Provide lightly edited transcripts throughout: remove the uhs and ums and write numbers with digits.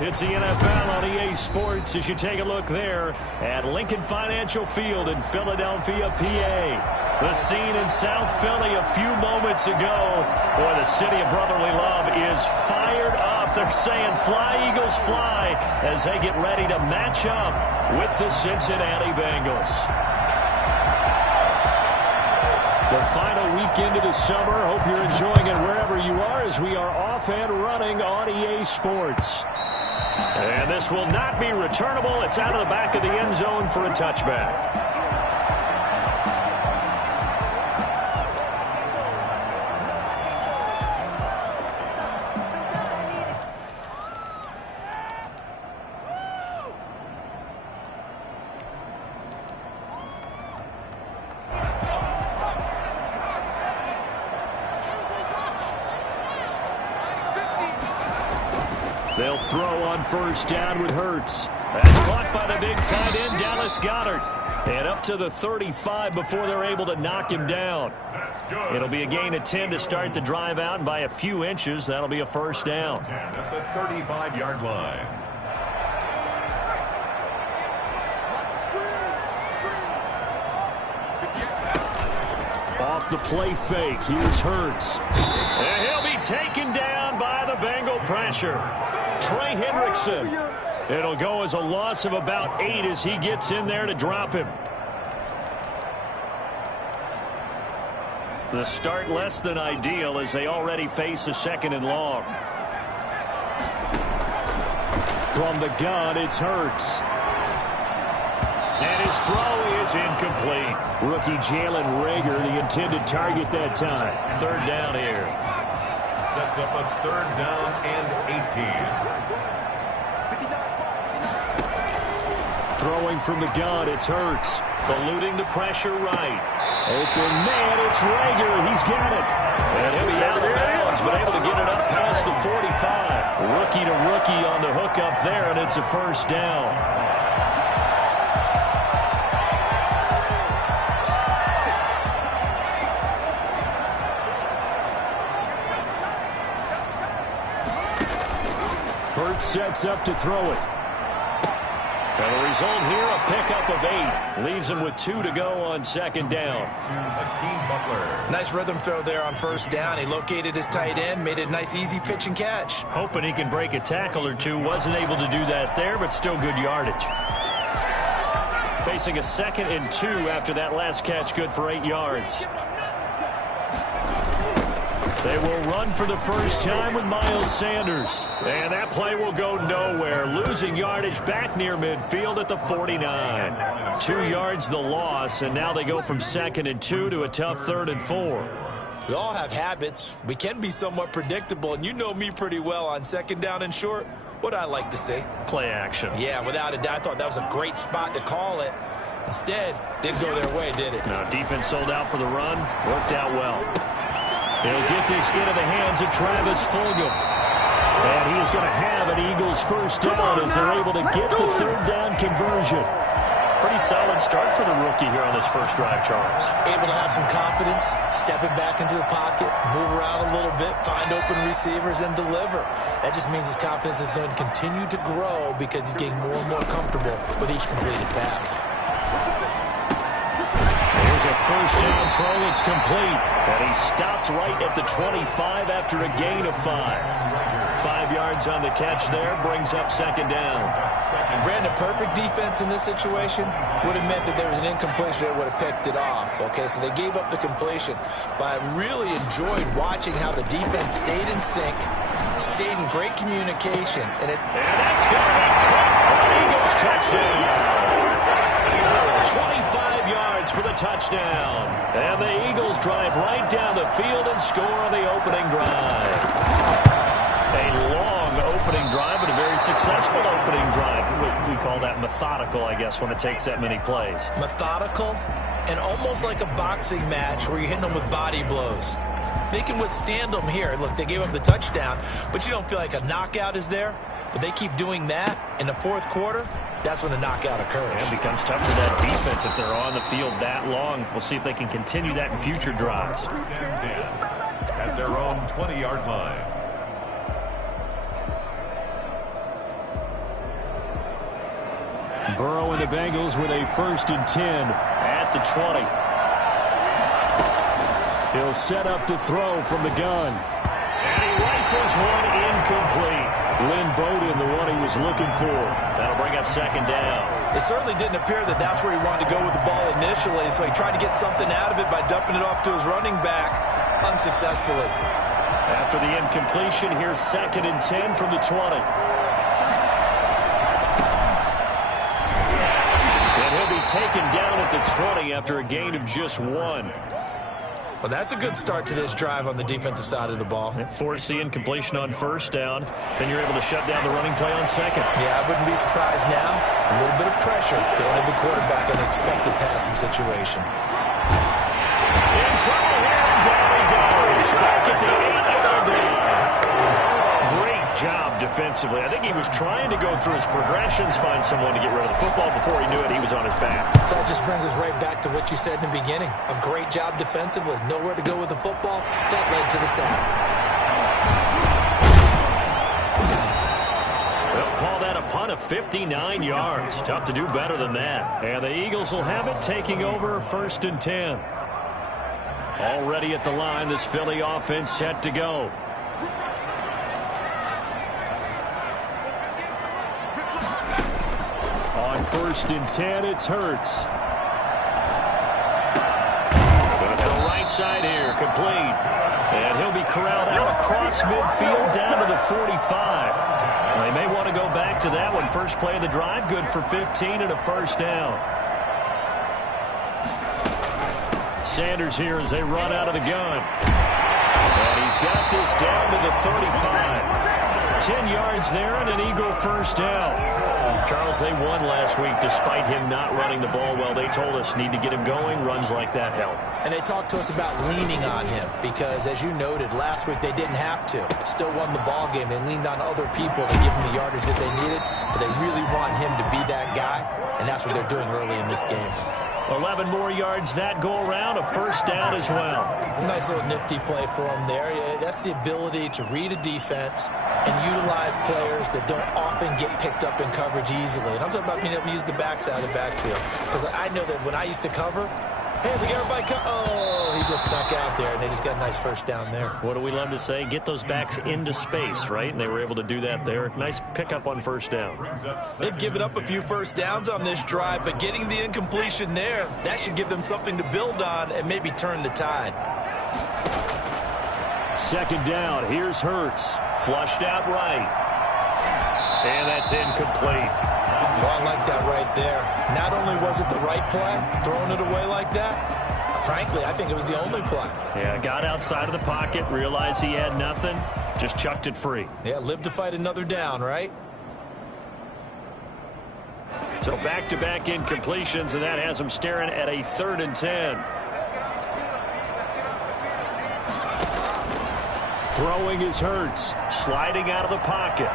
It's the NFL on EA Sports as you take a look there at Lincoln Financial Field in Philadelphia, PA. The scene in South Philly a few moments ago. Boy, the city of brotherly love is fired up. They're saying, "Fly, Eagles, fly," as they get ready to match up with the Cincinnati Bengals. The final weekend of the summer. Hope you're enjoying it wherever you are as we are off and running on EA Sports. And this will not be returnable. It's out of the back of the end zone for a touchback. They'll throw on first down with Hurts. That's caught by the big tight end, Dallas Goedert. And up to the 35 before they're able to knock him down. It'll be a gain of 10 to start the drive out, and by a few inches, that'll be a first down. At the 35-yard line. Off the play fake, here's Hurts. And he'll be taken down by the Bengal pressure. Trey Hendrickson. It'll go as a loss of about 8 as he gets in there to drop him. The start less than ideal as they already face a second and long. From the gun, it's Hurts. And his throw is incomplete. Rookie Jalen Reagor, the intended target that time. Third down here. Sets up a third down and 18. Throwing from the gun, it's Hurts. Eluding the pressure right. Open man, it's Reagor. He's got it. And he'll be out of bounds, but able to get it up past the 45. Rookie to rookie on the hook up there, and it's a first down. Hurts sets up to throw it. And the result here, a pickup of 8. Leaves him with 2 to go on second down. Hakeem Butler. Nice rhythm throw there on first down. He located his tight end, made it a nice easy pitch and catch. Hoping he can break a tackle or two. Wasn't able to do that there, but still good yardage. Facing a 2nd and 2 after that last catch, good for 8 yards. They will run for the first time with Miles Sanders. And that play will go nowhere. Losing yardage back near midfield at the 49. 2 yards the loss, and now they go from 2nd and 2 to a tough 3rd and 4. We all have habits. We can be somewhat predictable, and you know me pretty well on second down and short. What I like to say? Play action. Yeah, without a doubt. I thought that was a great spot to call it. Instead, didn't go their way, did it? No, defense sold out for the run. Worked out well. He'll get this into the hands of Travis Fulgham. And he is going to have an Eagles first down as they're able to get the 3rd down conversion. Pretty solid start for the rookie here on this first drive, Charles. Able to have some confidence, stepping back into the pocket, move around a little bit, find open receivers, and deliver. That just means his confidence is going to continue to grow because he's getting more and more comfortable with each completed pass. Here's a first down throw that's complete. And he stopped right at the 25 after a gain of 5. 5 yards on the catch there, brings up second down. Brandon, perfect defense in this situation would have meant that there was an incompletion that would have picked it off. Okay, so they gave up the completion. But I really enjoyed watching how the defense stayed in sync, stayed in great communication. And that's going to be caught for an Eagles touchdown. 25 yards for the touchdown. And the Eagles drive right down the field and score on the opening drive. A long opening drive, but a very successful opening drive. We call that methodical, I guess, when it takes that many plays. Methodical and almost like a boxing match where you're hitting them with body blows. They can withstand them here. Look, they gave up the touchdown, but you don't feel like a knockout is there. But they keep doing that in the 4th quarter. That's when the knockout occurs. And it becomes tough for that defense if they're on the field that long. We'll see if they can continue that in future drives. At their own 20-yard line. Burrow and the Bengals with a 1st and 10 at the 20. He'll set up to throw from the gun. And he rifles one incomplete. Lynn Bowden, the one he was looking for. That'll bring up 2nd down. It certainly didn't appear that that's where he wanted to go with the ball initially, so he tried to get something out of it by dumping it off to his running back unsuccessfully. After the incompletion, here's 2nd and 10 from the 20. And he'll be taken down at the 20 after a gain of just 1. Well, that's a good start to this drive on the defensive side of the ball. Force the incompletion on 1st down. Then you're able to shut down the running play on 2nd. Yeah, I wouldn't be surprised now. A little bit of pressure going at the quarterback in the expected passing situation. In trouble here, and down he goes. Back at the 8-yard line. Great job defensively. I think he was trying to go through his progressions, find someone to get rid of the football. Before he knew it, he was on his back. So that just brings us right back to what you said in the beginning. A great job defensively. Nowhere to go with the football. That led to the sack. They'll call that a punt of 59 yards. Tough to do better than that. And the Eagles will have it, taking over 1st and 10. Already at the line, this Philly offense set to go. On 1st and 10, it's Hurts. Going to throw right side here, complete. And he'll be corralled out across midfield down to the 45. They may want to go back to that one. First play of the drive, good for 15 and a 1st down. Sanders here as they run out of the gun. And he's got this down to the 35. 10 yards there and an Eagle 1st down. Charles, they won last week despite him not running the ball well. They told us need to get him going. Runs like that help. And they talked to us about leaning on him because, as you noted, last week they didn't have to. Still won the ball game. They leaned on other people to give him the yardage that they needed, but they really want him to be that guy, and that's what they're doing early in this game. 11 more yards that go around, a 1st down as well. Nice little nifty play for him there. That's the ability to read a defense and utilize players that don't often get picked up in coverage easily. And I'm talking about being able to use the backside of the backfield. Because I know that when I used to cover, hey, we got everybody oh, he just snuck out there, and they just got a nice 1st down there. What do we love to say? Get those backs into space, right? And they were able to do that there. Nice pickup on 1st down. They've given up a few 1st downs on this drive, but getting the incompletion there, that should give them something to build on and maybe turn the tide. 2nd down. Here's Hurts. Flushed out right. And that's incomplete. Well, I like that right there. Not only was it the right play, throwing it away like that, frankly, I think it was the only play. Yeah, got outside of the pocket, realized he had nothing, just chucked it free. Yeah, live to fight another down, right? So back-to-back incompletions, and that has him staring at a 3rd and 10. Throwing is Hurts, sliding out of the pocket.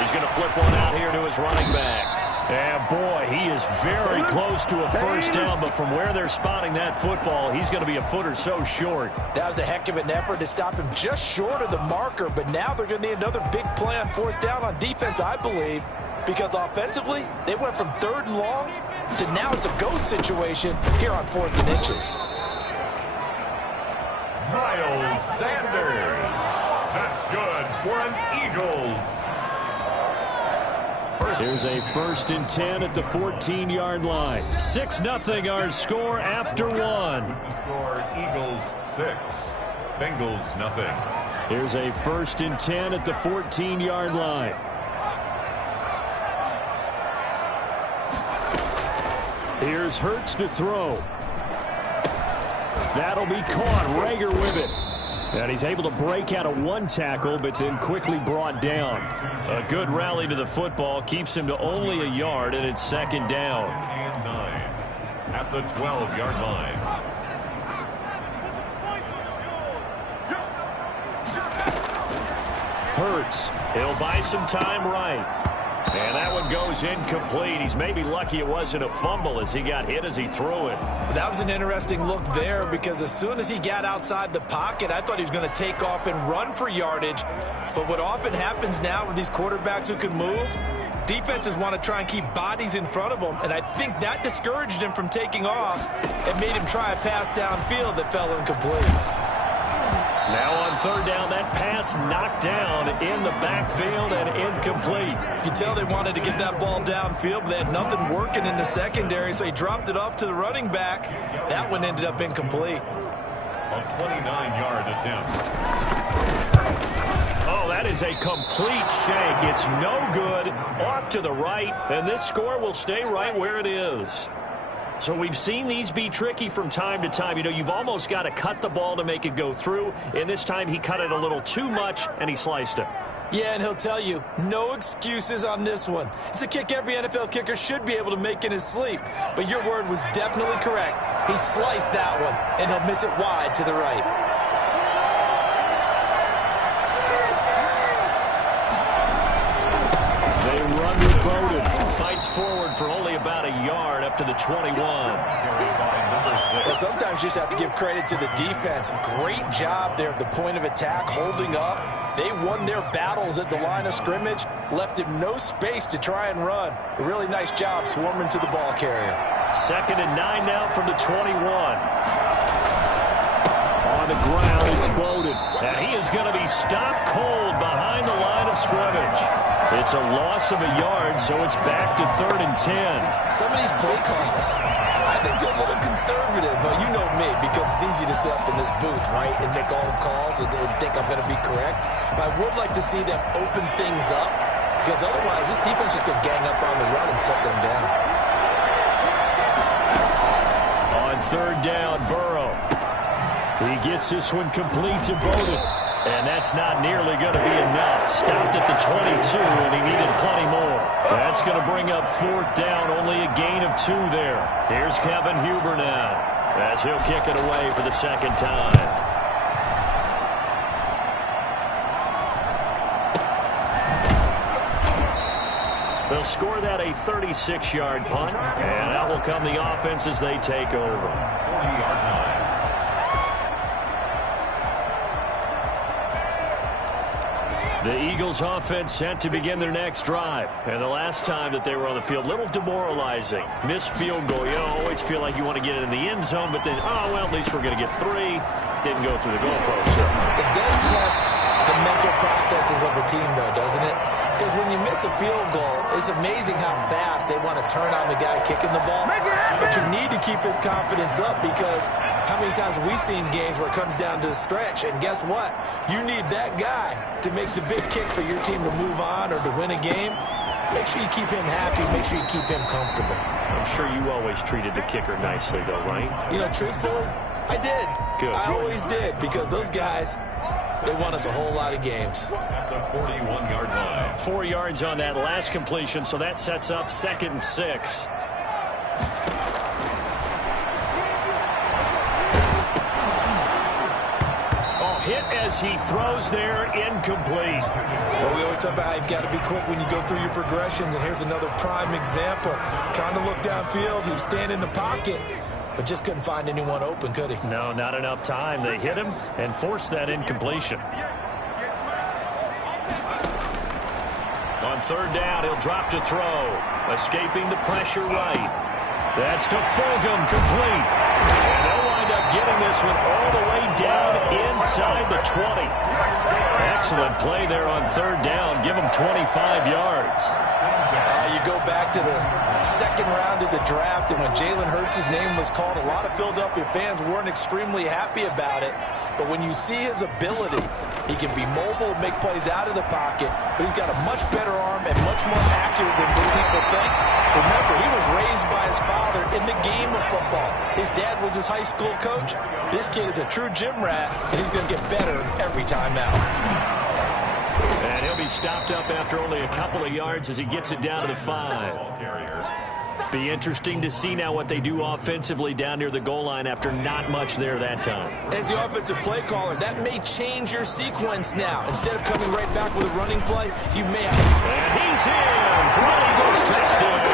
He's going to flip one out here to his running back. And boy, he is very close to a 1st down, but from where they're spotting that football, he's going to be a foot or so short. That was a heck of an effort to stop him just short of the marker, but now they're going to need another big play on 4th down on defense, I believe, because offensively, they went from 3rd and long to now it's a go situation here on 4th and inches. Miles Sanders. That's good for an Eagles. Here's a 1st and 10 at the 14-yard line. 6-0 our score after one. The score, Eagles 6, Bengals nothing. Here's a 1st and 10 at the 14-yard line. Here's Hurts to throw. That'll be caught. Rager with it. And he's able to break out of one tackle, but then quickly brought down. A good rally to the football keeps him to only a yard, and it's 2nd down. And 9 at the 12-yard line. Hurts. He'll buy some time right. And that one goes incomplete. He's maybe lucky it wasn't a fumble as he got hit as he threw it. That was an interesting look there because as soon as he got outside the pocket, I thought he was going to take off and run for yardage. But what often happens now with these quarterbacks who can move, defenses want to try and keep bodies in front of him, and I think that discouraged him from taking off and made him try a pass downfield that fell incomplete. Now on third down, that pass knocked down in the backfield and incomplete. You can tell they wanted to get that ball downfield, but they had nothing working in the secondary, so he dropped it off to the running back. That one ended up incomplete. A 29-yard attempt. Oh, that is a complete shank. It's no good. Off to the right, and this score will stay right where it is. So we've seen these be tricky from time to time. You know, you've almost got to cut the ball to make it go through. And this time he cut it a little too much, and he sliced it. Yeah, and he'll tell you, no excuses on this one. It's a kick every NFL kicker should be able to make in his sleep. But your word was definitely correct. He sliced that one, and he'll miss it wide to the right. Fights forward for only about a yard up to the 21. Well, sometimes you just have to give credit to the defense. Great job there at the point of attack, holding up. They won their battles at the line of scrimmage, left him no space to try and run. A really nice job swarming to the ball carrier. 2nd and 9 now from the 21. On the ground, it's Bowden. And he is going to be stopped cold behind the line of scrimmage. It's a loss of a yard, so it's back to 3rd and 10. Some of these play calls, I think they're a little conservative, but you know me, because it's easy to sit up in this booth, right, and make all the calls and think I'm going to be correct. But I would like to see them open things up, because otherwise this defense just going to gang up on the run and shut them down. On 3rd down, Burrow. He gets this one complete to Bowden. And that's not nearly going to be enough. Stopped at the 22, and he needed plenty more. That's going to bring up 4th down, only a gain of 2 there. Here's Kevin Huber now, as he'll kick it away for the 2nd time. They'll score that a 36-yard punt, and out will come the offense as they take over. 40-yard line. The Eagles offense set to begin their next drive. And the last time that they were on the field, a little demoralizing. Missed field goal. You always feel like you want to get it in the end zone, but then, oh, well, at least we're going to get 3. Didn't go through the goalpost. It does test the mental processes of a team, though, doesn't it? Because when you miss a field goal, it's amazing how fast they want to turn on the guy kicking the ball. But you need to keep his confidence up, because how many times have we seen games where it comes down to the stretch? And guess what? You need that guy to make the big kick for your team to move on or to win a game. Make sure you keep him happy. Make sure you keep him comfortable. I'm sure you always treated the kicker nicely, though, right? You know, truthfully, I did. Good. I always did, because those guys, they won us a whole lot of games. At the 41-yard line. 4 yards on that last completion, so that sets up 2nd and 6. Hit as he throws there, incomplete. Well, we always talk about how you've got to be quick when you go through your progressions, and here's another prime example. Trying to look downfield, he was standing in the pocket, but just couldn't find anyone open, could he? No, not enough time. They hit him and forced that incompletion. On 3rd down, he'll drop to throw. Escaping the pressure right. That's to Fulgham, complete. And they'll wind up getting this one all the way down inside the 20. Excellent play there on 3rd down. Give them 25 yards. You go back to the 2nd round of the draft, and when Jalen Hurts' name was called, a lot of Philadelphia fans weren't extremely happy about it. But when you see his ability, he can be mobile, make plays out of the pocket, but he's got a much better arm and much more accurate than people think. Remember, he was raised by his father in the game of football. His dad was his high school coach. This kid is a true gym rat, and he's going to get better every time out. And he'll be stopped up after only a couple of yards as he gets it down to the 5. Be interesting to see now what they do offensively down near the goal line after not much there that time. As the offensive play caller, that may change your sequence now. Instead of coming right back with a running play, you may have... And he's in for an Eagles touchdown.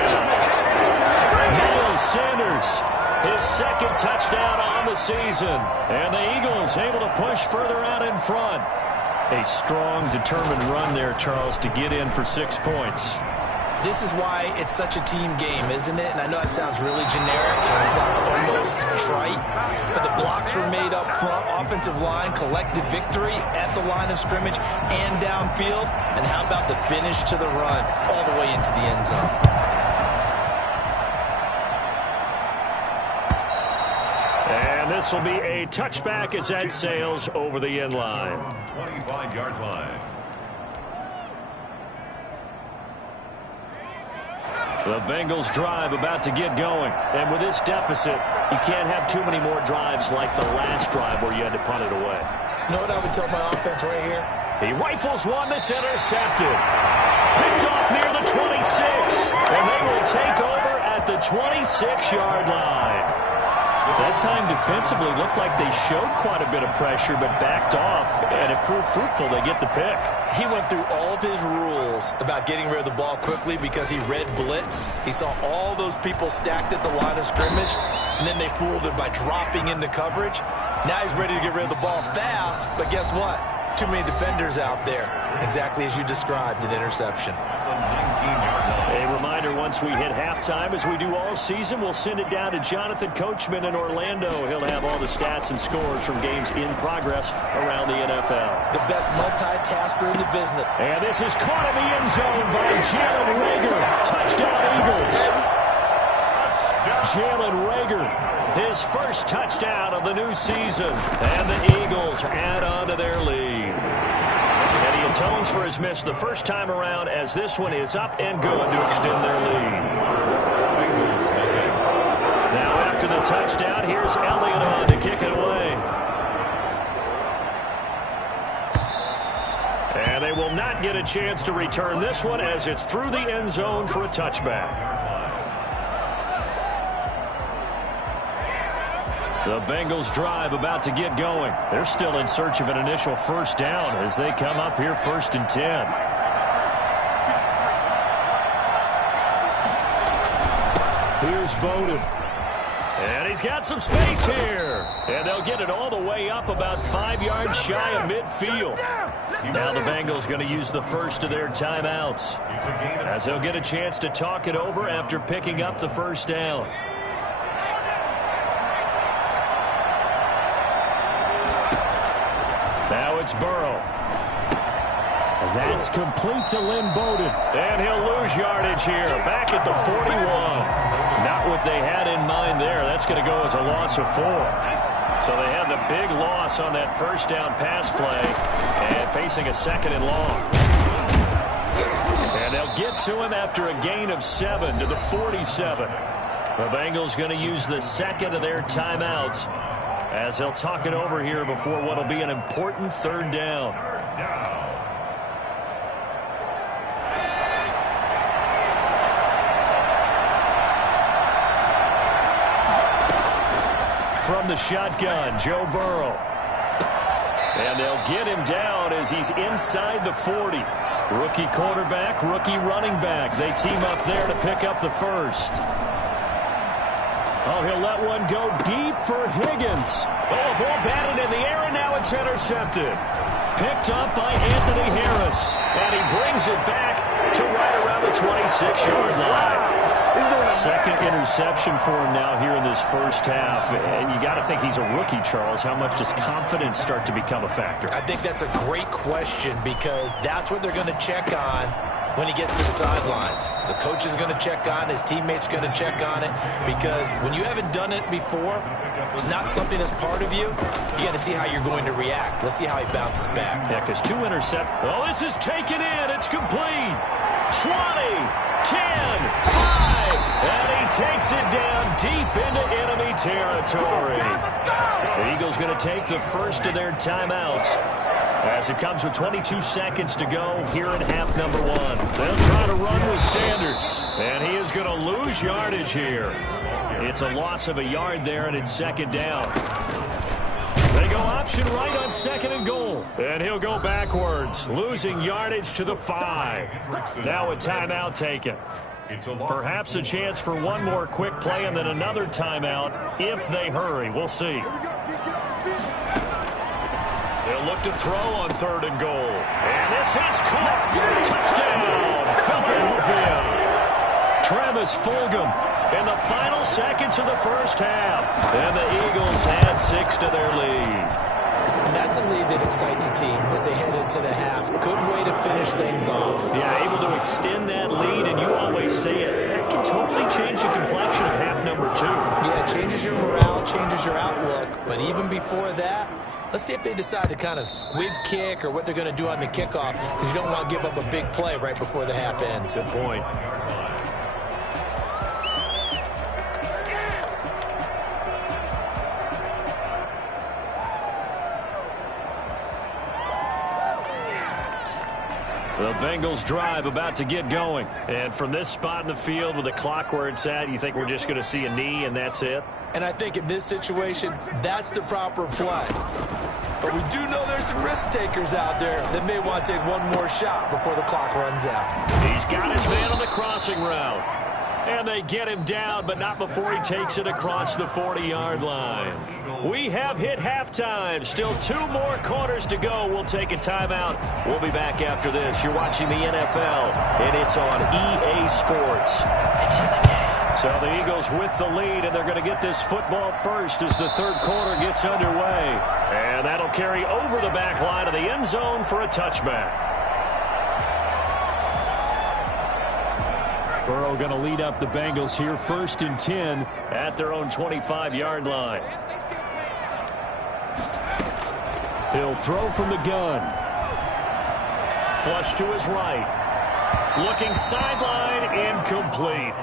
Miles Sanders, his 2nd touchdown on the season. And the Eagles able to push further out in front. A strong, determined run there, Charles, to get in for 6 points. This is why it's such a team game, isn't it? And I know it sounds really generic, and it sounds almost trite, but the blocks were made up front, offensive line, collective victory at the line of scrimmage and downfield. And how about the finish to the run all the way into the end zone? And this will be a touchback as that sails over the end line. 25-yard line. The Bengals drive about to get going. And with this deficit, you can't have too many more drives like the last drive where you had to punt it away. You know what I would tell my offense right here? He rifles one that's intercepted. Picked off near the 26. And they will take over at the 26-yard line. That time defensively looked like they showed quite a bit of pressure but backed off, and it proved fruitful. They get the pick. He went through all of his rules about getting rid of the ball quickly because he read blitz. He saw all those people stacked at the line of scrimmage, and then they fooled him by dropping into coverage. Now he's ready to get rid of the ball fast, but guess what? Too many defenders out there. Exactly as you described, an interception. A reminder, once we hit halftime, as we do all season, we'll send it down to Jonathan Coachman in Orlando. He'll have all the stats and scores from games in progress around the NFL. The best multitasker in the business. And this is caught in the end zone by Jalen Reagor. Touchdown, Eagles. Jalen Reagor, his first touchdown of the new season. And the Eagles add on to their lead. And he atones for his miss the first time around as this one is up and good to extend their lead. Now after the touchdown, here's Elliott on to kick it away. And they will not get a chance to return this one as it's through the end zone for a touchback. The Bengals drive about to get going. They're still in search of an initial first down as they come up here 1st and 10. Here's Bowden. And he's got some space here. And they'll get it all the way up about 5 yards shy of midfield. Now the Bengals going to use the first of their timeouts as they'll get a chance to talk it over after picking up the first down. Now it's Burrow. That's complete to Lynn Bowden. And he'll lose yardage here. Back at the 41. Not what they had in mind there. That's going to go as a loss of 4. So they had the big loss on that first down pass play. And facing a 2nd and long. And they'll get to him after a gain of 7 to the 47. The Bengals going to use the second of their timeouts as they'll talk it over here before what will be an important 3rd down. From the shotgun, Joe Burrow. And they'll get him down as he's inside the 40. Rookie quarterback, rookie running back. They team up there to pick up the first. Oh, he'll let one go deep for Higgins. Oh, ball batted in the air, and now it's intercepted. Picked up by Anthony Harris. And he brings it back to right around the 26-yard line. 2nd interception for him now here in this first half. And you got to think he's a rookie, Charles. How much does confidence start to become a factor? I think that's a great question because that's what they're going to check on when he gets to the sidelines. The coach is going to check on, his teammates going to check on it, because when you haven't done it before, it's not something that's part of you. You got to see how you're going to react. Let's see how he bounces back. Yeah, because 2 interceptions. Oh, this is taken in. It's complete. 20, 10, 5, and he takes it down deep into enemy territory. The Eagles going to take the first of their timeouts as it comes with 22 seconds to go here in half number 1. They'll try to run with Sanders, and he is going to lose yardage here. It's a loss of a yard there, and it's 2nd down. They go option right on 2nd and goal, and he'll go backwards, losing yardage to the 5. Now a timeout taken. Perhaps a chance for one more quick play and then another timeout if they hurry. We'll see. They'll look to throw on 3rd and goal. And this is caught. Touchdown, Philadelphia. Travis Fulgham in the final seconds of the first half. And the Eagles add 6 to their lead. And that's a lead that excites a team as they head into the half. Good way to finish things off. Yeah, able to extend that lead, and you always say it, that can totally change the complexion of half number 2. Yeah, it changes your morale, changes your outlook. But even before that, let's see if they decide to kind of squib kick or what they're going to do on the kickoff, because you don't want to give up a big play right before the half ends. Good point. The Bengals drive about to get going. And from this spot in the field with the clock where it's at, you think we're just going to see a knee and that's it? And I think in this situation, that's the proper play. But we do know there's some risk takers out there that may want to take one more shot before the clock runs out. He's got his man on the crossing route. And they get him down, but not before he takes it across the 40-yard line. We have hit halftime. Still 2 more quarters to go. We'll take a timeout. We'll be back after this. You're watching the NFL, and it's on EA Sports. It's in the game. So the Eagles with the lead, and they're going to get this football first as the third quarter gets underway. And that'll carry over the back line of the end zone for a touchback. Burrow going to lead up the Bengals here, 1st and 10 at their own 25-yard line. He'll throw from the gun. Flush to his right. Looking sideline, incomplete.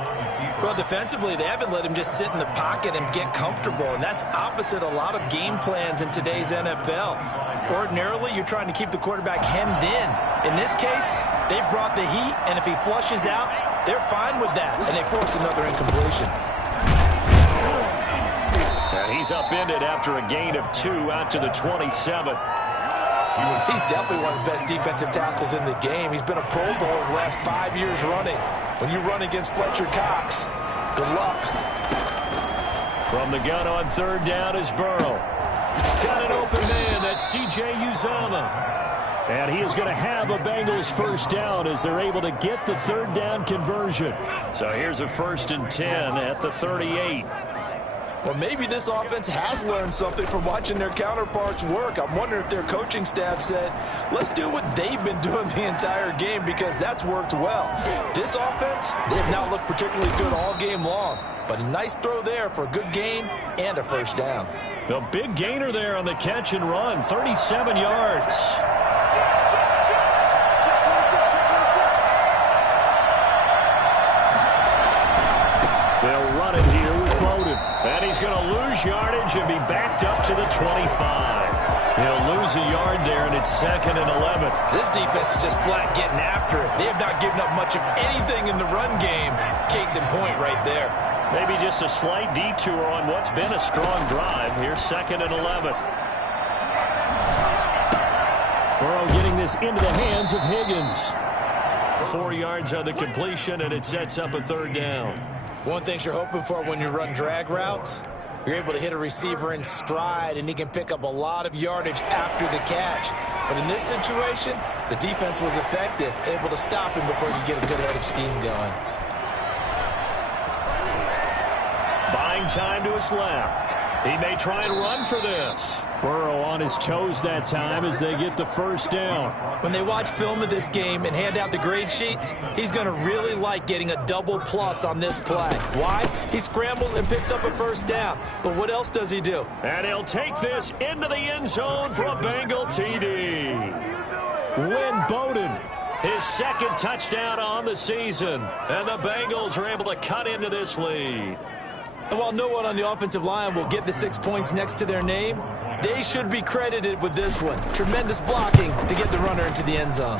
Well, defensively, they haven't let him just sit in the pocket and get comfortable, and that's opposite a lot of game plans in today's NFL. Ordinarily, you're trying to keep the quarterback hemmed in. In this case, they brought the heat, and if he flushes out, they're fine with that, and they force another incompletion. And he's upended after a gain of 2 out to the 27. He's definitely one of the best defensive tackles in the game. He's been a Pro Bowler the last 5 years running. When you run against Fletcher Cox, good luck. From the gun on 3rd down is Burrow. Got an open man, that's C.J. Uzomah. And he is going to have a Bengals first down as they're able to get the 3rd down conversion. So here's a 1st and 10 at the 38. Well, maybe this offense has learned something from watching their counterparts work. I'm wondering if their coaching staff said, let's do what they've been doing the entire game, because that's worked well. This offense, they have not looked particularly good all game long. But a nice throw there for a good gain and a first down. The big gainer there on the catch and run, 37 yards. They'll run it here with Bowden. And he's going to lose yardage and be backed up to the 25. He'll lose a yard there, and it's 2nd and 11. This defense is just flat getting after it. They have not given up much of anything in the run game. Case in point right there. Maybe just a slight detour on what's been a strong drive. Here's 2nd and 11. Burrow getting this into the hands of Higgins. 4 yards on the completion, and it sets up a 3rd down. One thing you're hoping for when you run drag routes, you're able to hit a receiver in stride, and he can pick up a lot of yardage after the catch. But in this situation, the defense was effective, able to stop him before you get a good head of steam going. Buying time to his left. He may try and run for this. Burrow on his toes that time as they get the first down. When they watch film of this game and hand out the grade sheets, he's going to really like getting a double plus on this play. Why? He scrambles and picks up a first down. But what else does he do? And he'll take this into the end zone for a Bengal TD. Lynn Bowden, his 2nd touchdown on the season. And the Bengals are able to cut into this lead. And while no one on the offensive line will get the 6 points next to their name, they should be credited with this one. Tremendous blocking to get the runner into the end zone.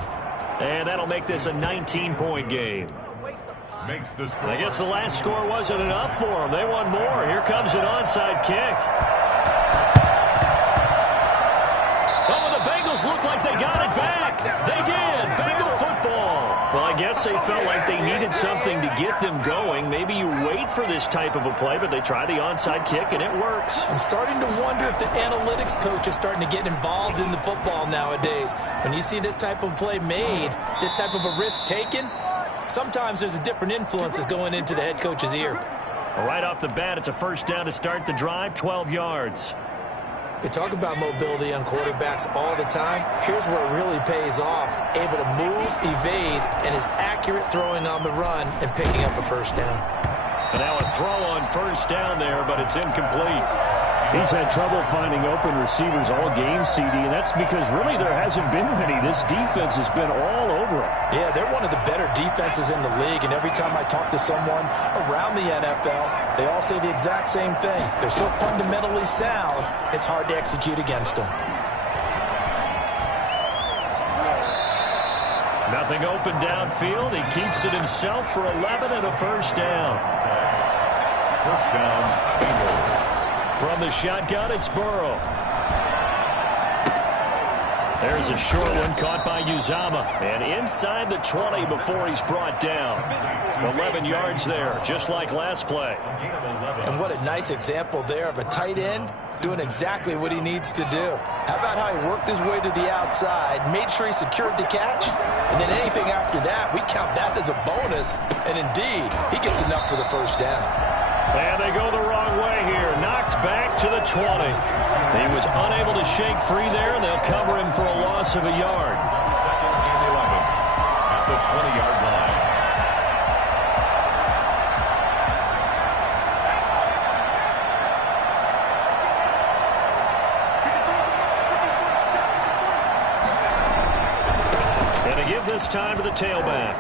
And that'll make this a 19-point game. I guess the last score wasn't enough for them. They want more. Here comes an onside kick. Oh, and the Bengals look like they got it back. They did. Bengal football. Well, I guess they felt like they needed something to get them going. Maybe you wait for this type of a play, but they try the onside kick, and it works. I'm starting to wonder if the analytics coach is starting to get involved in the football nowadays. When you see this type of play made, this type of a risk taken, sometimes there's a different influences going into the head coach's ear. Right off the bat, it's a first down to start the drive, 12 yards. We talk about mobility on quarterbacks all the time. Here's where it really pays off. Able to move, evade, and is accurate throwing on the run and picking up a first down. And now a throw on first down there, but it's incomplete. He's had trouble finding open receivers all game, CD, and that's because really there hasn't been many. This defense has been all over him. Yeah, they're one of the better defenses in the league, and every time I talk to someone around the NFL, they all say the exact same thing. They're so fundamentally sound, it's hard to execute against them. Nothing open downfield. He keeps it himself for 11 and a first down. First down, Bengals. From the shotgun, it's Burrow. There's a short one caught by Uzama. And inside the 20 before he's brought down. 11 yards there, just like last play. And what a nice example there of a tight end doing exactly what he needs to do. How about how he worked his way to the outside, made sure he secured the catch, and then anything after that, we count that as a bonus. And indeed, he gets enough for the first down. And they go the wrong way here. Knocked back to the 20. He was unable to shake free there, and they'll cover him for a loss of a yard. Second and 11 at the 20-yard line. And to give this time to the tailback.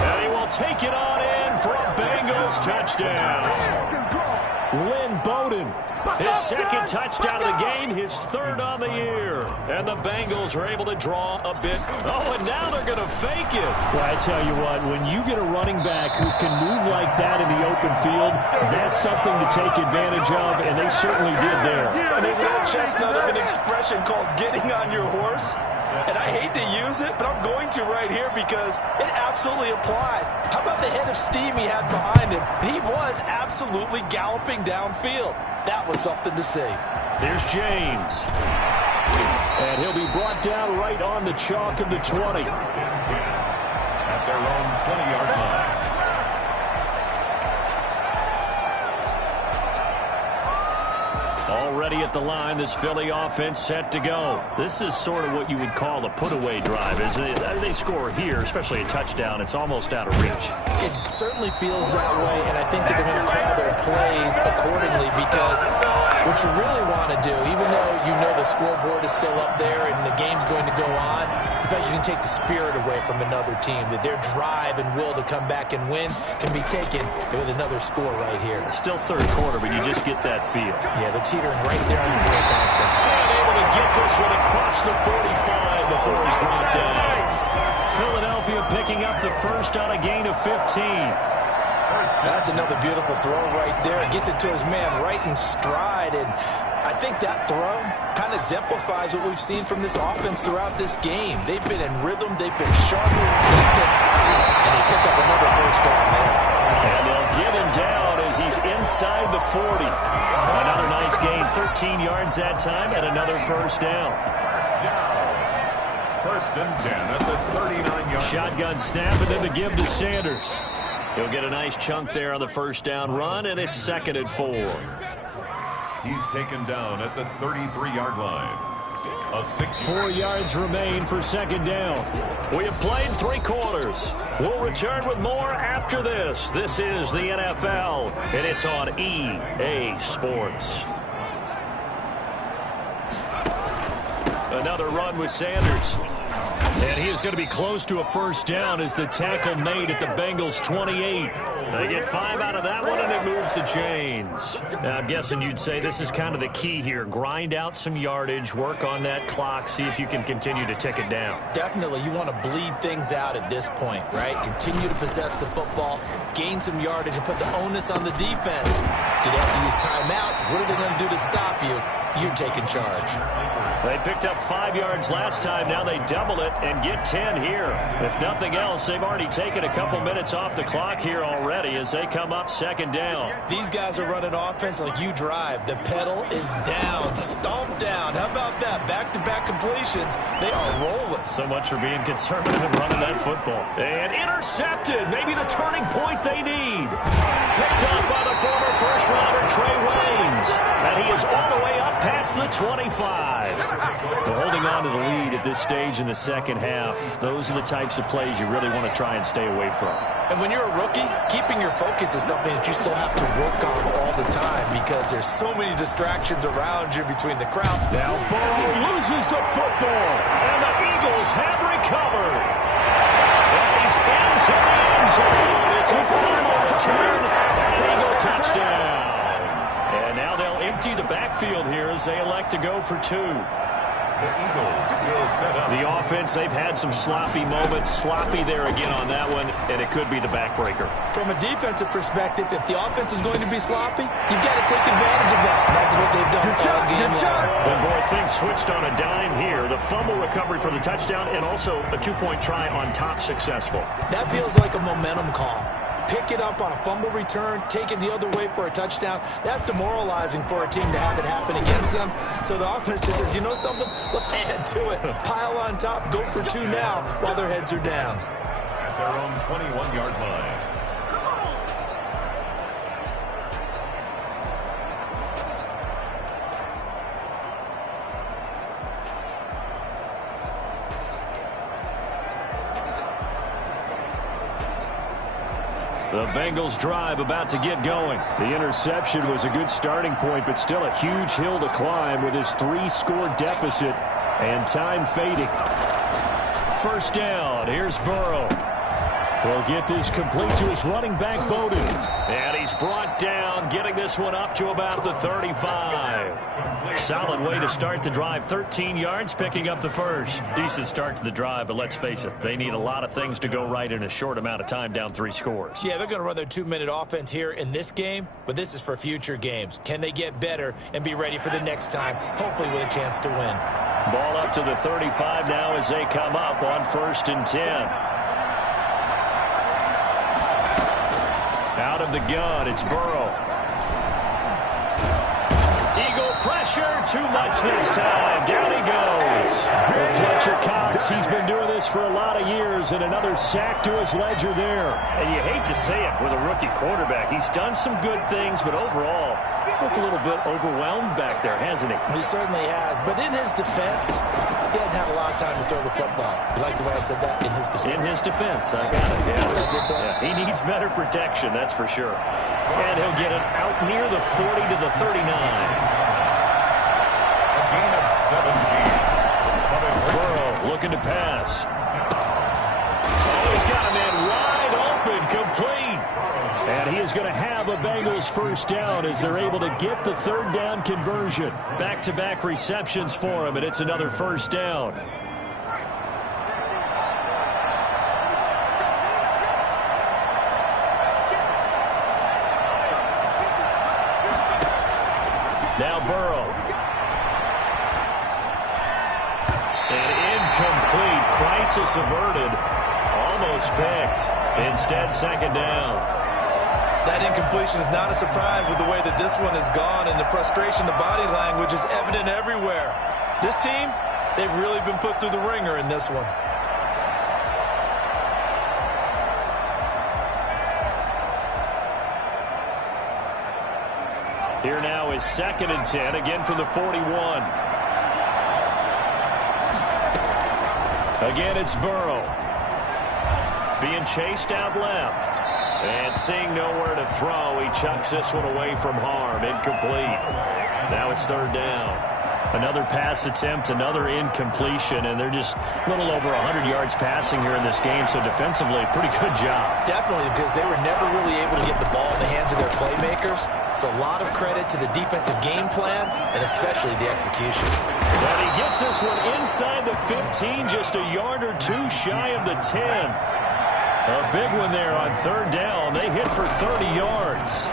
And he will take it on in for a Bengals touchdown. Lynn Bowden, his second touchdown of the game, his third on the year. And the Bengals are able to draw a bit. Oh, and now they're going to fake it. Well, I tell you what, when you get a running back who can move like that in the open field, that's something to take advantage of, and they certainly did there. And there's an old chestnut of an expression called getting on your horse. And I hate to use it, but I'm going to right here because it absolutely applies. How about the head of steam he had behind him? He was absolutely galloping downfield. That was something to see. There's James. And he'll be brought down right on the chalk of the 20. At their own 20-yard line. Already at the line, this Philly offense set to go. This is sort of what you would call a put-away drive, isn't it? They score here, especially a touchdown. It's almost out of reach. It certainly feels that way, and I think that they're going to call their plays accordingly because what you really want to do, even though you know the scoreboard is still up there and the game's going to go on, in fact, you can take the spirit away from another team, that their drive and will to come back and win can be taken with another score right here. Still third quarter, but you just get that feel. Yeah, they're teetering right there on the break, aren't they? And able to get this one across the 45 before he's brought down. Philadelphia picking up the first on a gain of 15. That's another beautiful throw right there. Gets it to his man right in stride, and I think that throw kind of exemplifies what we've seen from this offense throughout this game. They've been in rhythm, they've been sharp, and they pick up another first down there. And they'll get him down as he's inside the 40. Another nice gain, 13 yards that time, and another first down. First and 10 at the 39-yard. Shotgun snap, and then the give to Sanders. He'll get a nice chunk there on the first down run, and it's second and 4. He's taken down at the 33-yard line. A 4 yards remain for second down. We have played 3 quarters. We'll return with more after this. This is the NFL, and it's on EA Sports. Another run with Sanders. And he is going to be close to a first down as the tackle made at the Bengals 28. They get 5 out of that one, and it moves the chains. Now, I'm guessing you'd say this is kind of the key here. Grind out some yardage, work on that clock, see if you can continue to tick it down. Definitely, you want to bleed things out at this point, right? Continue to possess the football, gain some yardage, and put the onus on the defense. Do they have to use timeouts? What are they going to do to stop you? You're taking charge. They picked up 5 yards last time. Now they double it. and get 10 here. If nothing else, they've already taken a couple minutes off the clock here already as they come up second down. These guys are running offense like you drive. The pedal is down, stomp down. How about that? Back-to-back completions. They are rolling. So much for being conservative and running that football. And intercepted. Maybe the turning point they need. Picked up by the former first-rounder Trey Waynes. And he is all the way up past the 25. Well, holding on to the lead at this stage in the second half, those are the types of plays you really want to try and stay away from. And when you're a rookie, keeping your focus is something that you still have to work on all the time because there's so many distractions around you between the crowd. Now Burrow loses the football, and the Eagles have recovered. And he's into the end zone. It's a final return, an Eagle touchdown. And now they'll empty the backfield here as they elect to go for two. The Eagles will set up. The offense, they've had some sloppy moments. Sloppy there again on that one, and it could be the backbreaker. From a defensive perspective, if the offense is going to be sloppy, you've got to take advantage of that. That's what they've done all game long. And boy, things switched on a dime here. The fumble recovery for the touchdown and also a two-point try on top successful. That feels like a momentum call. Pick it up on a fumble return, take it the other way for a touchdown. That's demoralizing for a team to have it happen against them. So the offense just says, you know something? Let's add to it. Pile on top, go for two now while their heads are down. At their own 21-yard line. The Bengals drive about to get going. The interception was a good starting point, but still a huge hill to climb with his 3-score deficit and time fading. First down. Here's Burrow. Will get this complete to his running back, Bowden. And he's brought down, getting this one up to about the 35. Solid way to start the drive. 13 yards, picking up the first. Decent start to the drive, but let's face it, they need a lot of things to go right in a short amount of time, down 3 scores. Yeah, they're going to run their 2-minute offense here in this game, but this is for future games. Can they get better and be ready for the next time, hopefully with a chance to win? Ball up to the 35 now as they come up on 1st and 10. Out of the gun, it's Burrow. Eagle pressure, too much this time. Down he goes. Well, Fletcher Cox, he's been doing this for a lot of years, and another sack to his ledger there. And you hate to say it with a rookie quarterback. He's done some good things, but overall, looked a little bit overwhelmed back there, hasn't he? He certainly has, but in his defense, he hadn't had a lot of time to throw the football. You like the way I said that? In his defense. In his defense, I got it. Yeah. He needs better protection, that's for sure. And he'll get it out near the 40 to the 39. A gain of 17. Burrow looking to pass. Oh, he's got a man wide open, complete. And he is going to have a Bengals first down as they're able to get the 3rd down conversion. Back-to-back receptions for him, and it's another first down. Now Burrow. And incomplete. Crisis averted. Almost picked. Instead, 2nd down. That incompletion is not a surprise with the way that this one has gone, and the frustration, the body language is evident everywhere. This team, they've really been put through the ringer in this one. Here now is 2nd and 10, again from the 41. Again, it's Burrow. Being chased out left. And seeing nowhere to throw, he chucks this one away from harm. Incomplete. Now it's 3rd down. Another pass attempt, another incompletion, and they're just a little over 100 yards passing here in this game, so defensively, pretty good job. Definitely, because they were never really able to get the ball in the hands of their playmakers. So a lot of credit to the defensive game plan, and especially the execution. And he gets this one inside the 15, just a yard or two shy of the 10. A big one there on 3rd down. They hit for 30 yards.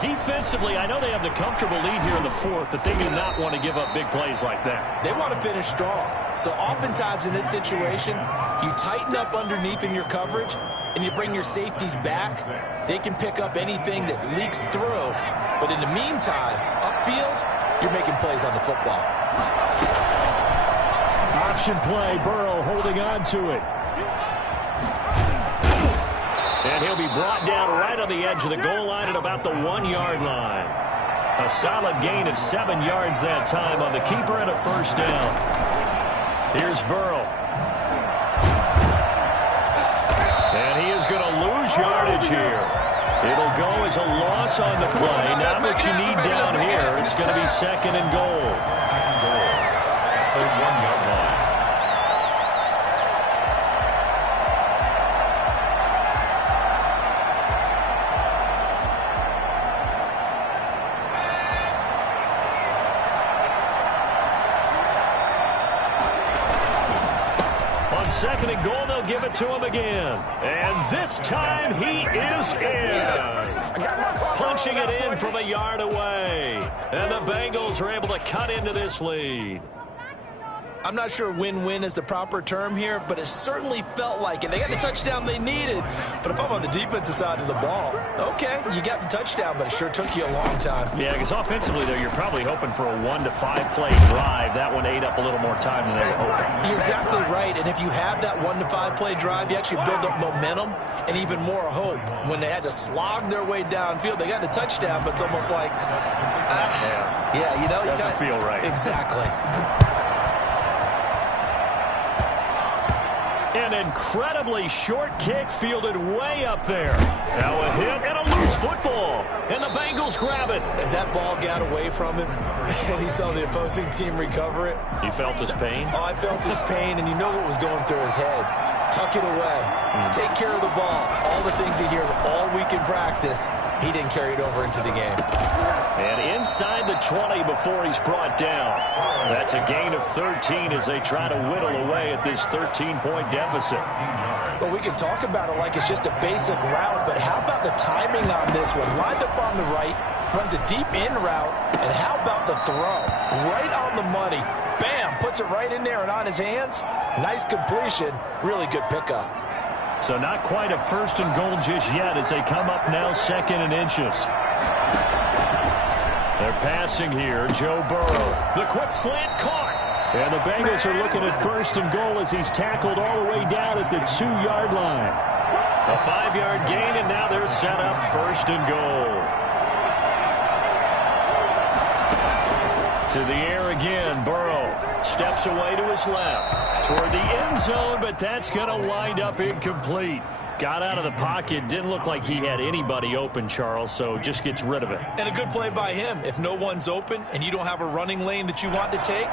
Defensively, I know they have the comfortable lead here in the fourth, but they do not want to give up big plays like that. They want to finish strong. So oftentimes in this situation, you tighten up underneath in your coverage, and you bring your safeties back. They can pick up anything that leaks through. But in the meantime, upfield, you're making plays on the football. Option play, Burrow holding on to it. And he'll be brought down right on the edge of the goal line at about the 1-yard line. A solid gain of 7 yards that time on the keeper and a first down. Here's Burrow. And he is going to lose yardage here. It'll go as a loss on the play. Not what you need down here. It's going to be second and goal. The 1-yard line. Second and goal, they'll give it to him again. And this time he is in. Yes. Punching it in from a yard away. And the Bengals are able to cut into this lead. I'm not sure win-win is the proper term here, but it certainly felt like it. They got the touchdown they needed, but if I'm on the defensive side of the ball, okay, you got the touchdown, but it sure took you a long time. Yeah, because offensively, though, you're probably hoping for a 1 to 5 play drive. That one ate up a little more time than they were hoping. You're exactly right, and if you have that 1 to 5 play drive, you actually build up momentum and even more hope. When they had to slog their way downfield, they got the touchdown, but it's almost like, yeah, you know. Doesn't feel right. Exactly. An incredibly short kick fielded way up there. Now a hit and a loose football. And the Bengals grab it. As that ball got away from him and he saw the opposing team recover it. He felt his pain? Oh, I felt his pain, and you know what was going through his head. Tuck it away. Take care of the ball. All the things he hears all week in practice, he didn't carry it over into the game. And inside the 20 before he's brought down. That's a gain of 13 as they try to whittle away at this 13-point deficit. Well, we can talk about it like it's just a basic route, but how about the timing on this one? Lined up on the right, runs a deep in route, and how about the throw? Right on the money. Bam, puts it right in there and on his hands. Nice completion, really good pickup. So not quite a first and goal just yet as they come up now second and inches. They're passing here, Joe Burrow. The quick slant caught. And the Bengals are looking at first and goal as he's tackled all the way down at the 2-yard line. A 5-yard gain, and now they're set up first and goal. To the air again, Burrow steps away to his left toward the end zone, but that's going to wind up incomplete. Got out of the pocket, didn't look like he had anybody open, Charles, so just gets rid of it. And a good play by him. If no one's open and you don't have a running lane that you want to take,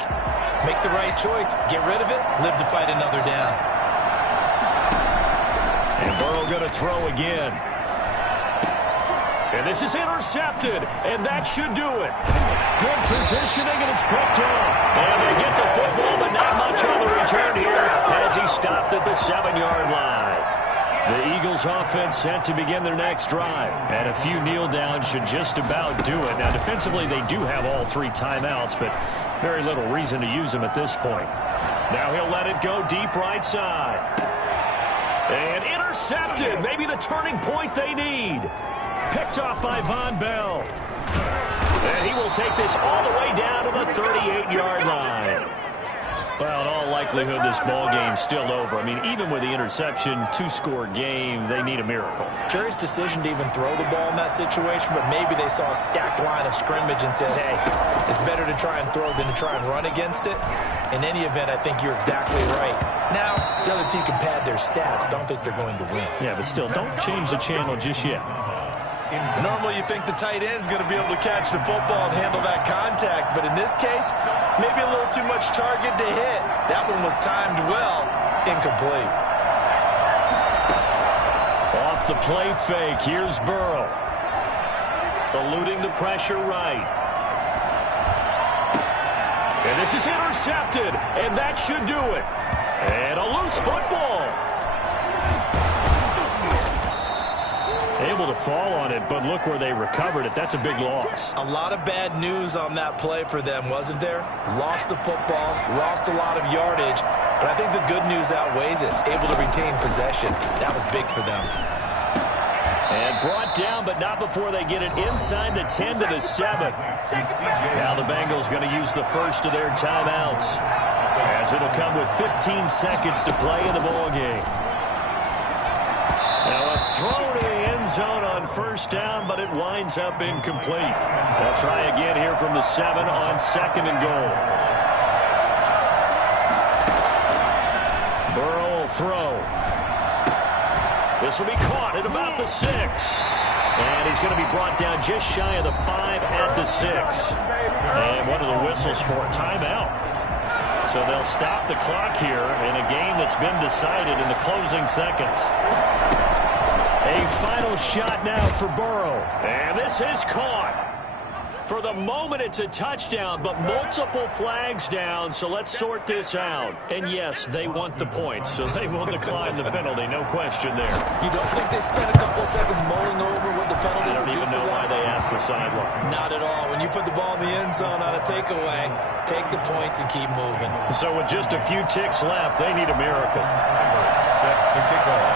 make the right choice, get rid of it, live to fight another down. And Burrow going to throw again. And this is intercepted, and that should do it. Good positioning, and it's picked off. And they get the football, but not much on the return here as he stopped at the 7-yard line. The Eagles offense set to begin their next drive. And a few kneel downs should just about do it. Now, defensively, they do have all 3 timeouts, but very little reason to use them at this point. Now he'll let it go deep right side. And intercepted. Maybe the turning point they need. Picked off by Von Bell. And he will take this all the way down to the 38-yard line. Well, in all likelihood, this ball game's still over. I mean, even with the interception, 2-score game, they need a miracle. Curious decision to even throw the ball in that situation, but maybe they saw a stacked line of scrimmage and said, hey, it's better to try and throw than to try and run against it. In any event, I think you're exactly right. Now, the other team can pad their stats, but I don't think they're going to win. Yeah, but still, don't change the channel just yet. Normally you think the tight end's going to be able to catch the football and handle that contact, but in this case, maybe a little too much target to hit. That one was timed well, incomplete. Off the play fake, here's Burrow. Eluding the pressure right. And this is intercepted, and that should do it. And a loose football. Able to fall on it, but look where they recovered it. That's a big loss. A lot of bad news on that play for them, wasn't there? Lost the football, lost a lot of yardage, but I think the good news outweighs it. Able to retain possession. That was big for them. And brought down, but not before they get it inside the 10 to the 7. Now the Bengals going to use the first of their timeouts, as it'll come with 15 seconds to play in the ballgame. Now a throw to the end zone on first down, but it winds up incomplete. They'll try again here from the 7 on 2nd and goal. Burrow will throw. This will be caught at about the 6. And he's going to be brought down just shy of the 5 at the 6. And one of the whistles for a timeout. So they'll stop the clock here in a game that's been decided in the closing seconds. A final shot now for Burrow. And this is caught. For the moment, it's a touchdown, but multiple flags down, so let's sort this out. And yes, they want the points, so they will decline the penalty, no question there. You don't think they spent a couple of seconds mulling over what the penalty I don't even know why they asked the sideline. Not at all. When you put the ball in the end zone on a takeaway, take the points and keep moving. So with just a few ticks left, they need a miracle. Set to kick off.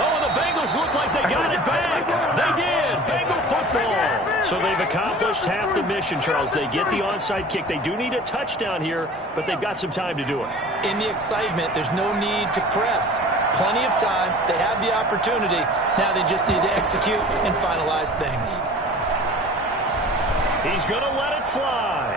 Oh, and the Bengals look like they got it back. They did. Bengal football. So they've accomplished half the mission, Charles. They get the onside kick. They do need a touchdown here, but they've got some time to do it. In the excitement, there's no need to press. Plenty of time. They have the opportunity. Now they just need to execute and finalize things. He's going to let it fly.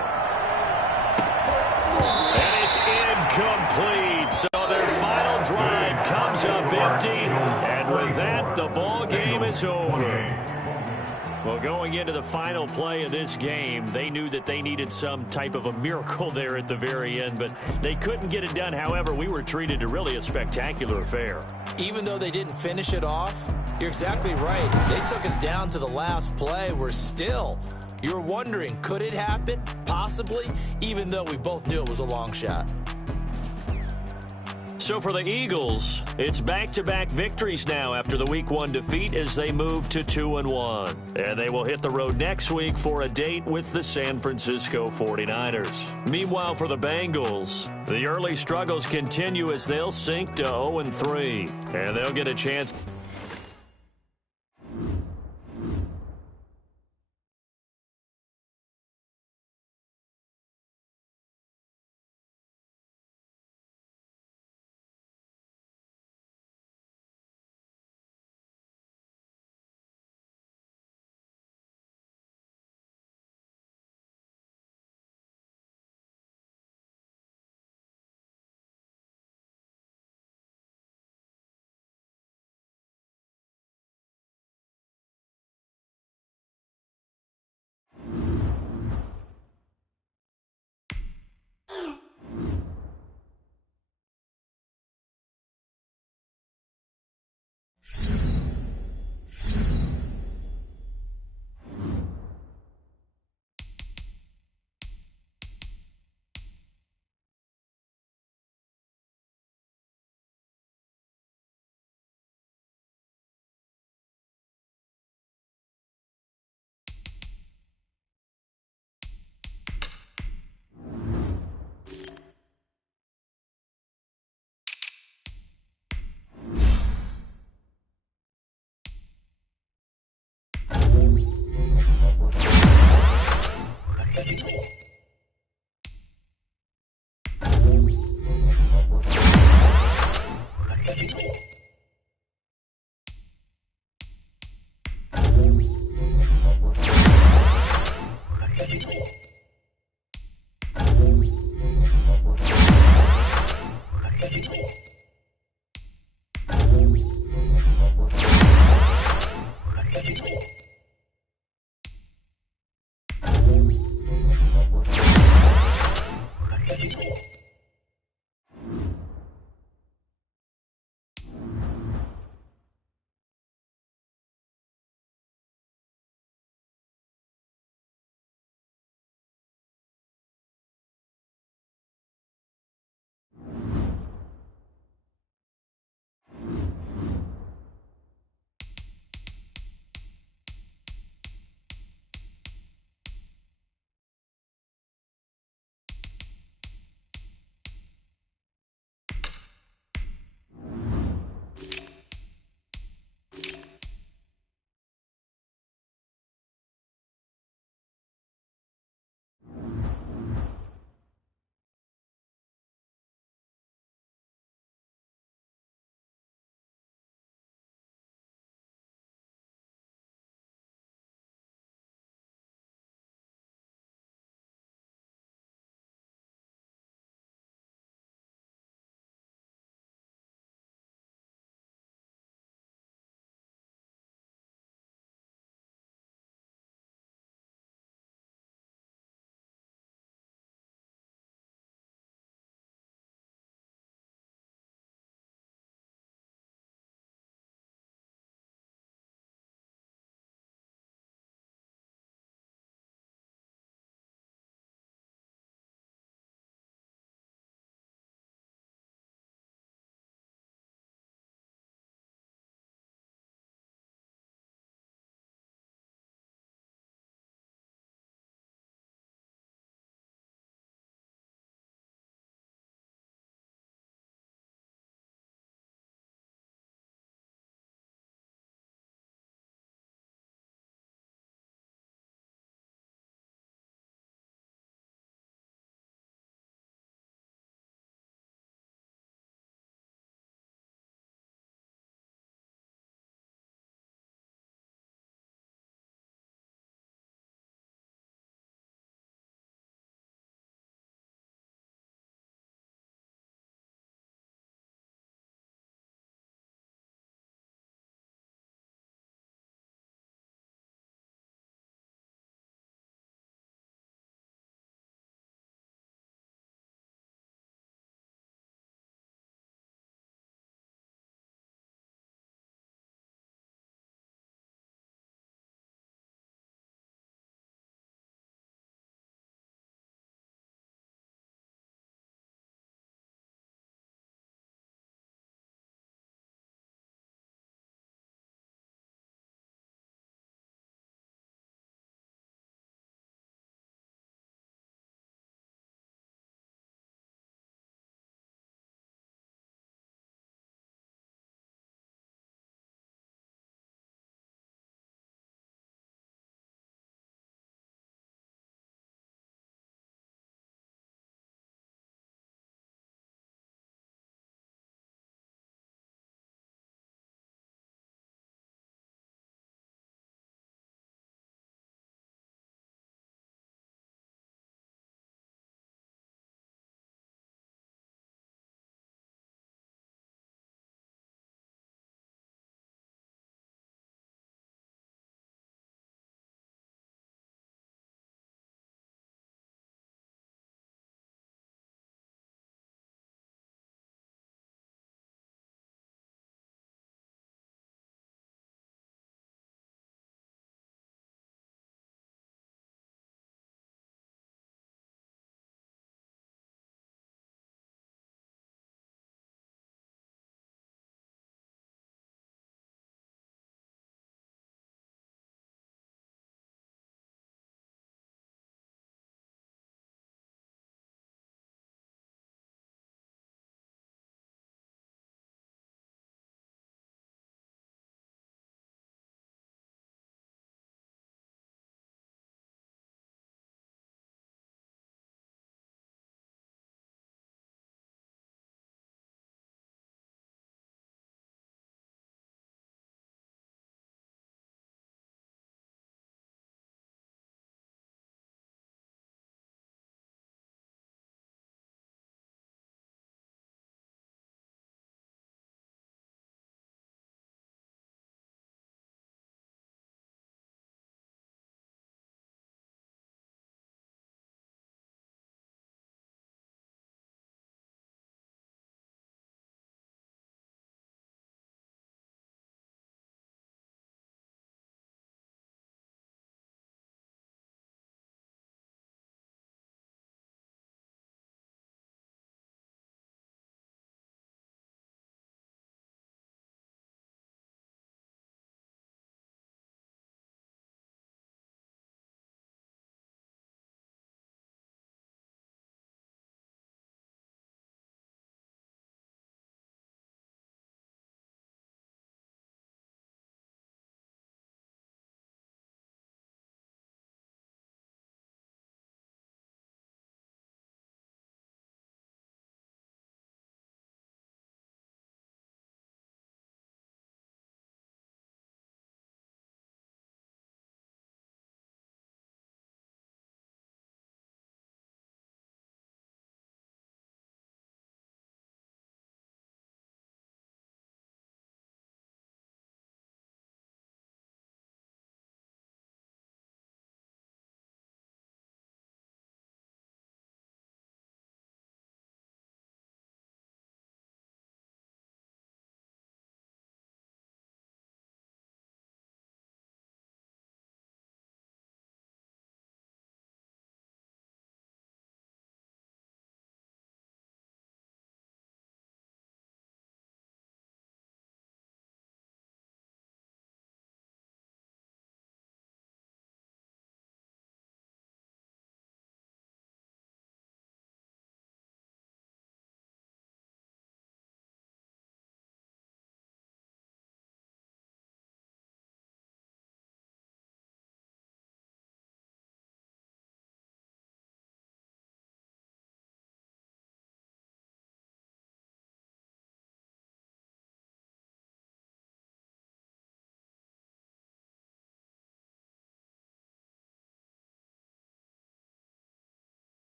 And it's incomplete. So their final drive comes up empty. And with that, the ball game is over. Well, going into the final play of this game, they knew that they needed some type of a miracle there at the very end, but they couldn't get it done. However, we were treated to really a spectacular affair. Even though they didn't finish it off, you're exactly right. They took us down to the last play. You're wondering, could it happen? Possibly, even though we both knew it was a long shot. So for the Eagles, it's back-to-back victories now after the Week 1 defeat as they move to 2-1. And they will hit the road next week for a date with the San Francisco 49ers. Meanwhile, for the Bengals, the early struggles continue as they'll sink to 0-3. And they'll get a chance